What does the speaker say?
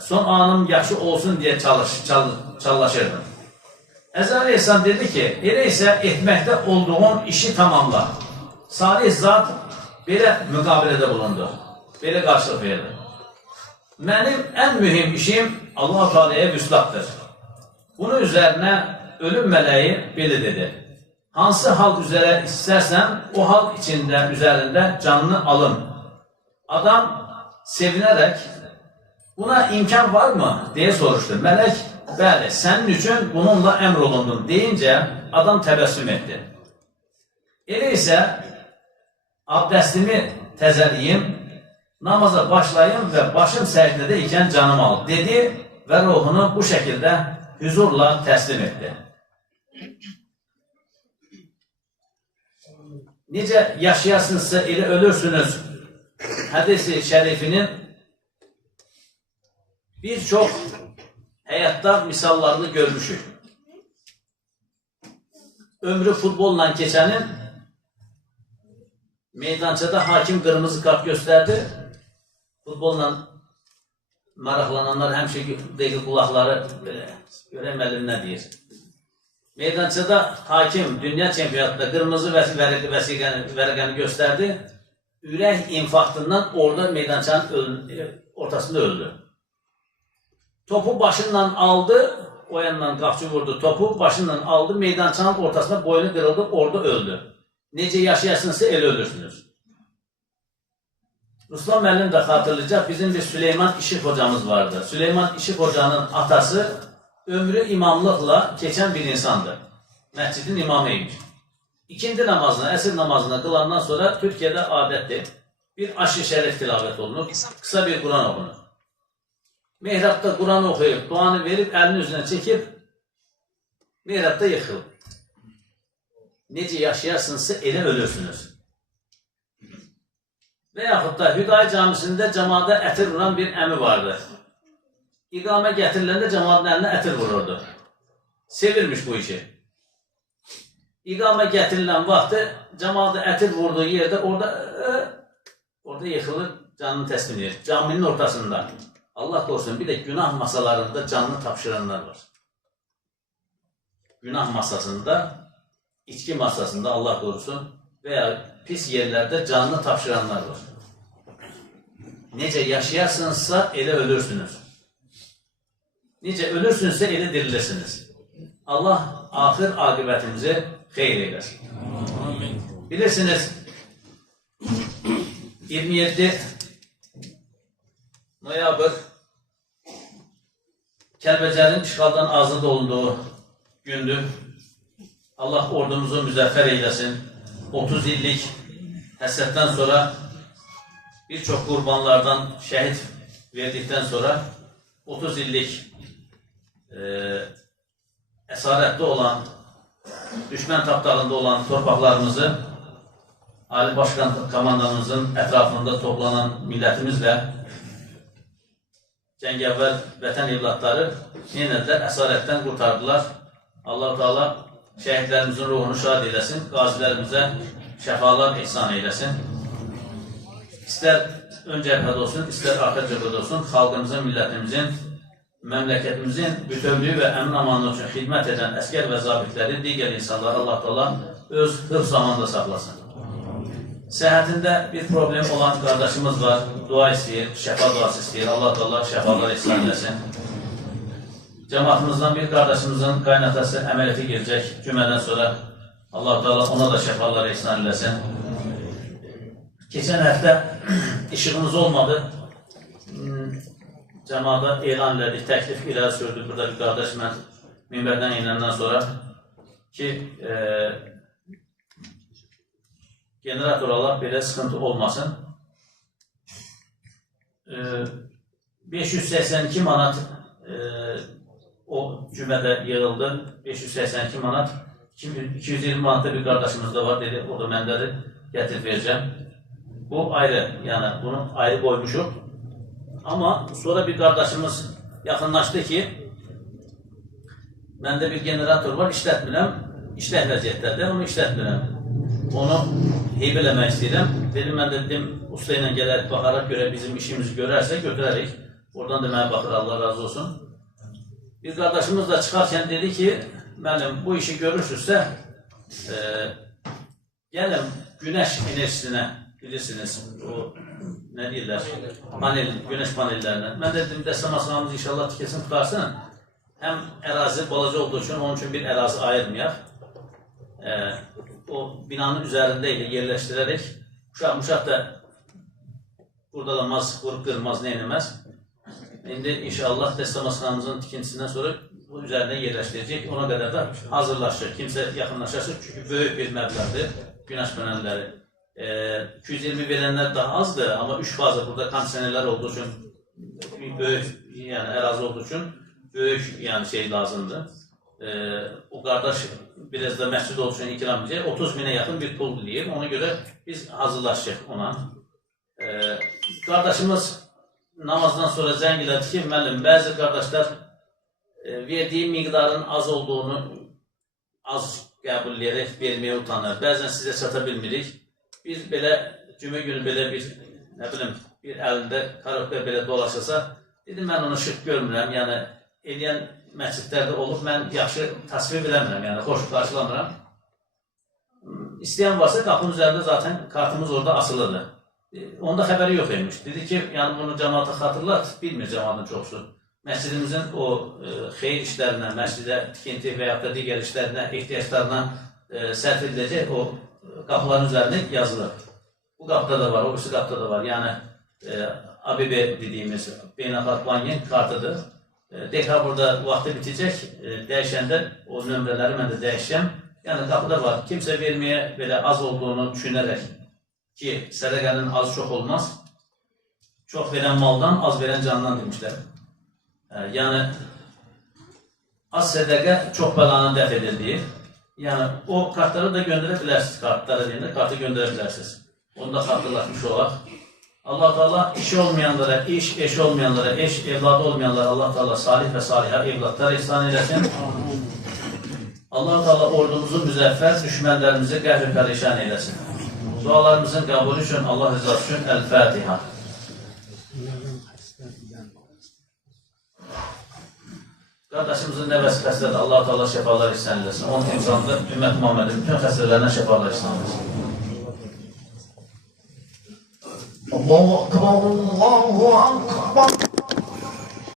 Son anım yaxşı olsun deyə çalışırdım. Əzrail İhsan dedi ki, elə isə etməkdə olduğun işi tamamla. Salih zat belə müqabilədə bulundu. Belə qarşılıq verdi. Mənim ən mühim işim Allah-u Teala'ya vüslatdır. Bunun üzərinə ölüm mələyi belə dedi. Hansı hal üzərə istərsən, o hal üzərində canını alın. Adam sevinərək, buna imkan var mı? Deyə soruşdu. Mələk, bəli, sənin üçün bununla əmr olundum deyincə adam təbəssüm etdi. Elə isə abdəstimi təzəliyim, namaza başlayım və başım səcdədə ikən canım al, dedi və ruhunu bu şəkildə hüzurla təslim etdi. Necə yaşayasınızsa elə ölürsünüz hədis-i şərifinin bir çox həyatda misallarını görmüşük. Ömrü futbolla keçənin meydançada hakim qırmızı kart göstərdi. Futbolla maraqlananlar həmişə deyil qulaqları görən müəllim nə deyir. Meydançada hakim dünya çempionatında qırmızı vərəqəni göstərdi. Ürək infarktından orada meydançanın ortasında öldü. Topu başından aldı, o yandan qapçı vurdu topu, başından aldı, meydançanın ortasında boynu qırıldı, orada öldü. Necə yaşayasınızsa elə ölürsünüz. Ruslan müəllim də xatırlayacaq, bizim bir Süleyman İşıq hocamız vardı. Süleyman İşıq hocanın atası ömrü imamlıqla keçən bir insandır. Məscidin imamı imiş. İkindi namazına, əsr namazına qılandan sonra Türkiyədə adətdir. Bir aşr-ı şərif tilavət olunur, qısa bir Quran oxunur. Mehrabda Quran oxuyub, duanı verib, əlini üzrə çəkib, mehrabda yıxılıb. Necə yaşayarsınızsa elə ölürsünüz. Və yaxud da Hüdayi camisində cəmaada ətir vuran bir əmi vardı. İqamə gətiriləndə cəmaadın əlinə ətir vururdu. Sevirmiş bu işi. İqamə gətirilən vaxtı cəmaada ətir vurduğu yerdə orada yıxılır, canını təslim edir. Caminin ortasında. Allah korusun, bir de günah masalarında canını tapşıranlar var. Günah masasında, içki masasında Allah korusun veya pis yerlerde canını tapşıranlar var. Necə yaşayarsınızsa elə ölürsünüz. Necə ölürsünüzsə elə dirilirsiniz. Allah ahir akıbətimizi xeyr eyləsin. Bilirsiniz, 27 noyabr Kəlbəcərin işğaldan azad olunduğu gündür. Allah ordumuzu müzəffər eyləsin. 30 illik həsrətdən sonra bir çox qurbanlardan şəhid verdikdən sonra 30 illik əsarətdə olan, düşmən tapdağında olan torpaqlarımızı Ali Başkan komandamızın ətrafında toplanan millətimizlə cəngəvvər vətən evlatları yenədilər, əsarətdən qurtardılar. Allah-u Teala şəhidlərimizin ruhunu şad eyləsin, qazilərimizə şəfalar ehsan eyləsin. İstər ön cəbhədə olsun, istər arxa cəbhədə olsun, xalqımızın, millətimizin, məmləkətimizin bütövlüyü və əmin amanlığı üçün xidmət edən əskər və zabitləri, digər insanları Allah-u Teala öz hıfz zamanda saxlasın. Səhhətində bir problem olan qardaşımız var, dua istəyir, şəfa duası istəyir, Allah-u şəfalar ihsan eləsin. Cəmaatımızdan bir qardaşımızın qaynatası əməliyyata girecək cümədən sonra Allah-u ona da şəfalar ihsan eləsin. Keçən həftə işığımız olmadı, cəmaata elan elədik, təklif irəli sürdü. Burada bir qardaş mən minbərdən inəndən sonra ki, generator Allah belə sıxıntı olmasın. 582 manat o cümədə yığıldı. 582 manat. 220 manatda bir qardaşımız da var, dedi, o da məndədir, gətirib verəcəm. Bu ayrı, yəni bunu ayrı qoymuşuq. Amma sonra bir qardaşımız yaxınlaşdı ki, məndə bir generator var, işlətmirəm, işlək vəziyyətlədir, onu işlətmirəm. Onu heybə eləmək istəyirəm. Dedim, mən də dedim, usta ilə gələrək, baxaraq görə bizim işimizi görərsə götürərik. Oradan da mənə baxır, Allah razı olsun. Bir qardaşımız da çıxarkən dedi ki, mənim bu işi görürsünüzsə, gəlin güneş enerjisinə, bilirsiniz, o nə deyirlər, güneş panellərinə. Mən də dedim, dəstəmaçlarımız inşallah tikilsin, tutarsın. Həm ərazi balaca olduğu üçün, onun üçün bir ərazi ayırmayaq. O binanın üzərində ilə yerləşdirərək, uşaq da qurdalamaz, qırıb qırmaz, neynəməz. İndi inşallah dəstəmaçlarımızın tikintisindən sonra bu üzərində yerləşdirəcək. Ona qədər də hazırlaşır. Kimsə yaxınlaşır, çünki böyük bir məbləğdir güneş panelləri. 220 verənlər daha azdır, amma 3 fazla burada kondisionerlər olduğu üçün, böyük, yəni ərazi olduğu üçün böyük şey lazımdır. O qardaş biraz da məscid olduğu üçün ikram edəcək, 30 minə yaxın bir pul diləyir. Ona görə biz hazırlaşırıq ona. Qardaşımız namazdan sonra zəng elədi ki, müəllim, bəzi qardaşlar verdiyi miqdarın az olduğunu az qəbul edərək verməyə utanır. Bəzən sizə çata bilmirik. Bir belə cümə günü belə bir, nə bilim, bir əlində karabka belə dolaşırsa, dedim, mən onu şık görmürəm. Yəni, eləyən məscidlərdə olub, mən yaxşı təsvir biləmirəm, yəni xoş qarşılamıram. İstəyən varsa, qapının üzərində zaten kartımız orada asılıdır. Onda xəbəri yox imiş. Dedi ki, yəni bunu cəmaata xatırlat, bilmir cəmaatın çoxsu. Məscidimizin o xeyir işlərinə, məscidə tikinti və yaxud da digər işlərinə, ehtiyaclarına sərf ediləcək o qapıların üzərində yazılır. Bu qapıda da var, o birisi qapıda da var. Yəni, ABB dediyimiz beynəlxalq bankin kartıdır. Dekabrda vaxtı bitəcək, dəyişəndə o nömrələri mən də dəyişəcəm. Yəni, qapıda var. Kimsə verməyə belə az olduğunu düşünərək ki, sədəqənin az çox olmaz. Çox verən maldan, az verən candan demişlər. Yəni, az sədəqə çox bəlanı dəf edir deyir. Yəni, o kartları da göndərə bilərsiniz. Kartlara deyəndə kartı göndərə bilərsiniz. Onu da xatırlatmış olaq. Allah-u Teala işi olmayanlara iş, eşi olmayanlara eş, evladı olmayanlara Allah-u Teala salih və salihə evladlar ihsan eləsin. Allah-u Teala ordumuzu müzəffər, düşmənlərimizi qəhr-i pərişan eləsin. Dualarımızın qəbulü üçün, Allah rızası üçün Əl-Fatiha. Qardaşımızın nə vəzifəsidir, Allah-u Teala şəfalar ihsan eləsin. Onun imzanında ümmət Muhammedin bütün xəstələrinə şəfalar ihsan eləsin. Allahu Akbar, Allahu Akbar.